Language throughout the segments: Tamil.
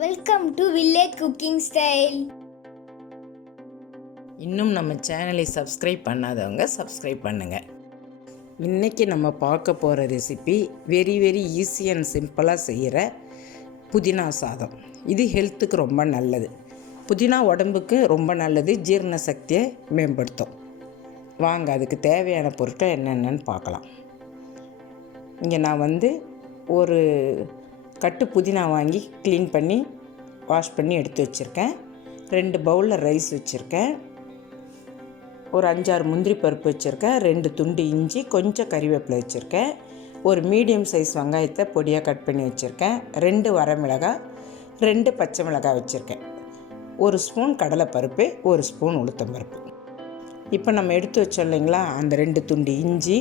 Welcome to village cooking style. இன்னும் நம்ம சேனலை சப்ஸ்கிரைப் பண்ணாதவங்க சப்ஸ்கிரைப் பண்ணுங்கள். இன்றைக்கி நம்ம பார்க்க போகிற ரெசிபி வெரி ஈஸி அண்ட் சிம்பிளாக செய்கிற புதினா சாதம். இது ஹெல்த்துக்கு ரொம்ப நல்லது. புதினா உடம்புக்கு ரொம்ப நல்லது, ஜீரண சக்தியை மேம்படுத்தும். வாங்க அதுக்கு தேவையான பொருட்கள் என்னென்னு பார்க்கலாம். இங்கே நான் ஒரு கட்டு புதினா வாங்கி க்ளீன் பண்ணி வாஷ் பண்ணி எடுத்து வச்சுருக்கேன். 2 பவுலில் ரைஸ் வச்சுருக்கேன். ஒரு 5-6 முந்திரி பருப்பு வச்சுருக்கேன். 2 துண்டு இஞ்சி, கொஞ்சம் கறிவேப்பிலை வச்சுருக்கேன். ஒரு மீடியம் சைஸ் வெங்காயத்தை பொடியாக கட் பண்ணி வச்சுருக்கேன். 2 வரமிளகாய், 2 பச்சை மிளகாய் வச்சுருக்கேன். 1 ஸ்பூன் கடலைப்பருப்பு, 1 ஸ்பூன் உளுத்தம்பருப்பு. இப்போ நம்ம எடுத்து வச்சோம் இல்லைங்களா, அந்த 2 துண்டு இஞ்சி,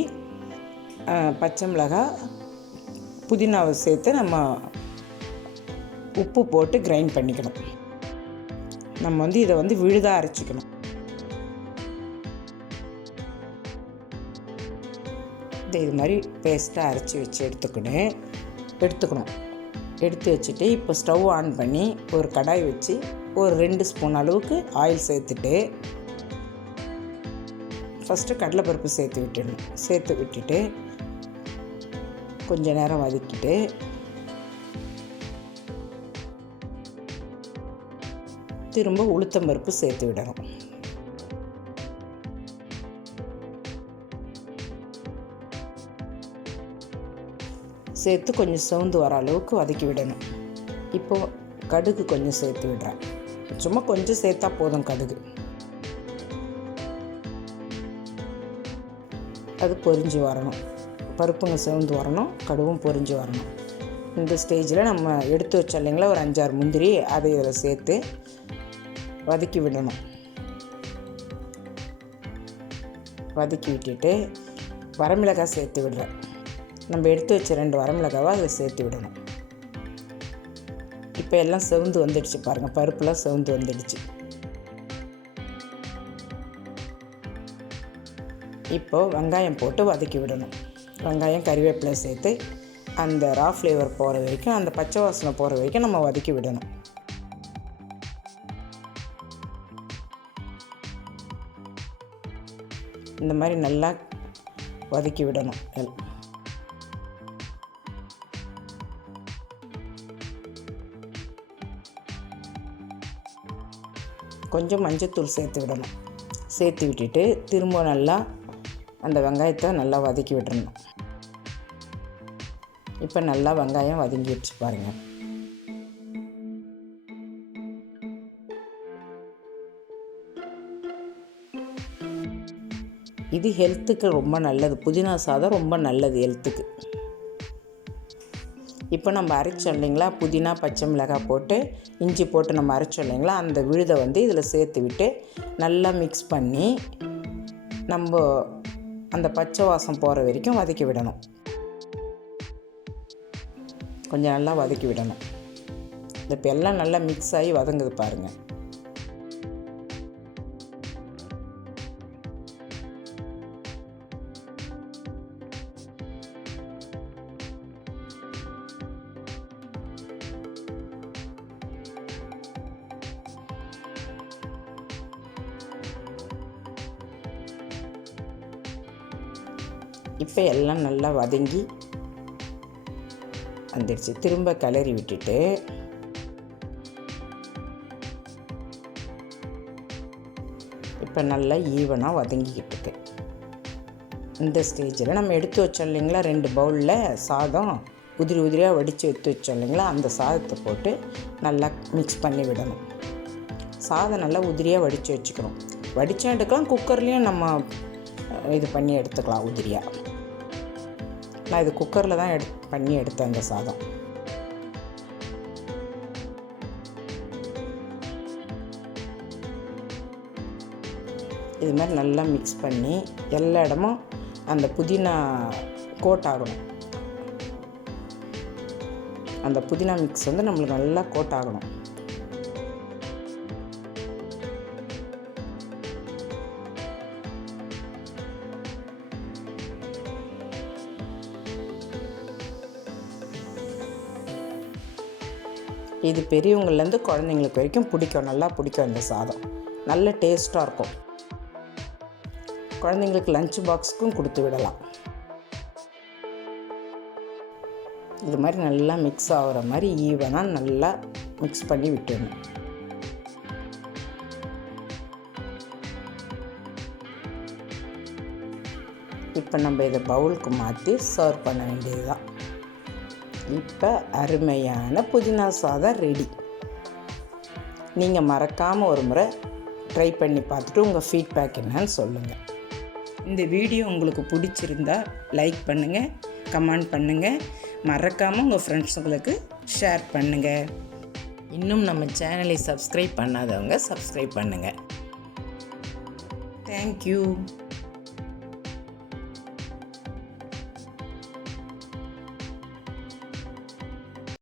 பச்சை மிளகாய், புதினாவை சேர்த்து நம்ம உப்பு போட்டு கிரைண்ட் பண்ணிக்கணும். நம்ம இதை விழுதாக அரைச்சிக்கணும். இது மாதிரி பேஸ்ட்டாக அரைச்சி வச்சு எடுத்துக்கணும். எடுத்து வச்சுட்டு இப்போ ஸ்டவ் ஆன் பண்ணி ஒரு கடாய் வச்சு ஒரு 2 ஸ்பூன் அளவுக்கு ஆயில் சேர்த்துட்டு ஃபஸ்ட்டு கடலைப்பருப்பு சேர்த்து விட்டுட்டு கொஞ்ச நேரம் வதக்கிட்டு திரும்ப உளுத்தம்பருப்பு சேர்த்து விடணும். சேர்த்து கொஞ்சம் சவுந்து வர அளவுக்கு வதக்கி விடணும். இப்போது கடுகு கொஞ்சம் சேர்த்து விடுறேன். சும்மா கொஞ்சம் சேர்த்தா போதும். கடுகு அது பொரிஞ்சு வரணும். பருப்புங்க சேர்ந்து வரணும், கடுகும் பொரிஞ்சு வரணும். இந்த ஸ்டேஜில் நம்ம எடுத்து வச்சோம் இல்லைங்களா ஒரு 5-6 முந்திரி, அதை இதில் சேர்த்து வதக்கி விடணும். வதக்கி விட்டுட்டு வரமிளகாய் சேர்த்து விடுறேன். நம்ம எடுத்து வச்ச 2 வரமிளகாவை அதில் சேர்த்து விடணும். இப்போ எல்லாம் செவந்து வந்துடுச்சு பாருங்கள், பருப்புலாம் செவந்து வந்துடுச்சு. இப்போது வெங்காயம் போட்டு வதக்கி விடணும். வெங்காயம் கறிவேப்பிலை சேர்த்து அந்த ரா ஃப்ளேவர் போகிற வரைக்கும், அந்த பச்சை வாசனை போகிற வரைக்கும் நம்ம வதக்கி விடணும். இந்த மாதிரி நல்லா வதக்கி விடணும். கொஞ்சம் மஞ்சத்தூள் சேர்த்து விடணும். சேர்த்து விட்டுட்டு திரும்ப நல்லா அந்த வெங்காயத்தை நல்லா வதக்கி விட்டுறணும். இப்போ நல்லா வெங்காயம் வதங்கிடுச்சு பாருங்கள். இது ஹெல்த்துக்கு ரொம்ப நல்லது. புதினா சாதம் ரொம்ப நல்லது ஹெல்த்துக்கு. இப்போ நம்ம அரைச்சோம் இல்லைங்களா, புதினா பச்சை மிளகாய் போட்டு இஞ்சி போட்டு நம்ம அரைச்சோம் இல்லைங்களா, அந்த விழுதை இதில் சேர்த்து விட்டு நல்லா மிக்ஸ் பண்ணி நம்ம அந்த பச்சை வாசம் போகிற வரைக்கும் வதக்கி விடணும். கொஞ்சம் நல்லா வதக்கி விடணும். இப்போ எல்லாம் நல்லா மிக்ஸ் ஆகி வதங்குது பாருங்கள். இப்போ எல்லாம் நல்லா வதங்கி வந்துடுச்சு. திரும்ப கிளறி விட்டுட்டு இப்போ நல்லா ஈவனாக வதங்கிக்கிட்டு இருக்கு. இந்த ஸ்டேஜில் நம்ம எடுத்து வச்சோம் இல்லைங்களா 2 பவுலில் சாதம் உதிரியாக வடித்து எடுத்து வச்சோம் இல்லைங்களா, அந்த சாதத்தை போட்டு நல்லா மிக்ஸ் பண்ணி விடணும். சாதம் நல்லா உதிரியாக வடித்து வச்சுக்கணும். வடித்தும் எடுக்கலாம், குக்கர்லேயும் நம்ம இது பண்ணி எடுத்துக்கலாம் உதிரியாக. நான் இது குக்கரில் தான் பண்ணி எடுத்தேன் அந்த சாதம். இது மாதிரி நல்லா மிக்ஸ் பண்ணி எல்லா இடமும் அந்த புதினா கோட் ஆகணும். அந்த புதினா மிக்ஸ் நம்மளுக்கு நல்லா கோட் ஆகணும். இது பெரியவங்கள்லேருந்து குழந்தைங்களுக்கு வரைக்கும் பிடிக்கும், நல்லா பிடிக்கும். இந்த சாதம் நல்ல டேஸ்ட்டாக இருக்கும். குழந்தைங்களுக்கு லஞ்ச் பாக்ஸுக்கும் கொடுத்து விடலாம். இது மாதிரி நல்லா மிக்ஸ் ஆகிற மாதிரி ஈவனாக நல்லா மிக்ஸ் பண்ணி விட்டுடணும். இப்போ நம்ம இதை பவுலுக்கு மாற்றி சர்வ் பண்ண வேண்டியது தான். இப்போ அருமையான புதினா சாதம் ரெடி. நீங்கள் மறக்காமல் ஒரு முறை ட்ரை பண்ணி பார்த்துட்டு உங்கள் ஃபீட்பேக் என்னன்னு சொல்லுங்கள். இந்த வீடியோ உங்களுக்கு பிடிச்சிருந்தா லைக் பண்ணுங்கள், கமெண்ட் பண்ணுங்கள், மறக்காமல் உங்கள் ஃப்ரெண்ட்ஸுங்களுக்கு ஷேர் பண்ணுங்கள். இன்னும் நம்ம சேனலை சப்ஸ்கிரைப் பண்ணாதவங்க சப்ஸ்கிரைப் பண்ணுங்கள். தேங்க்யூ.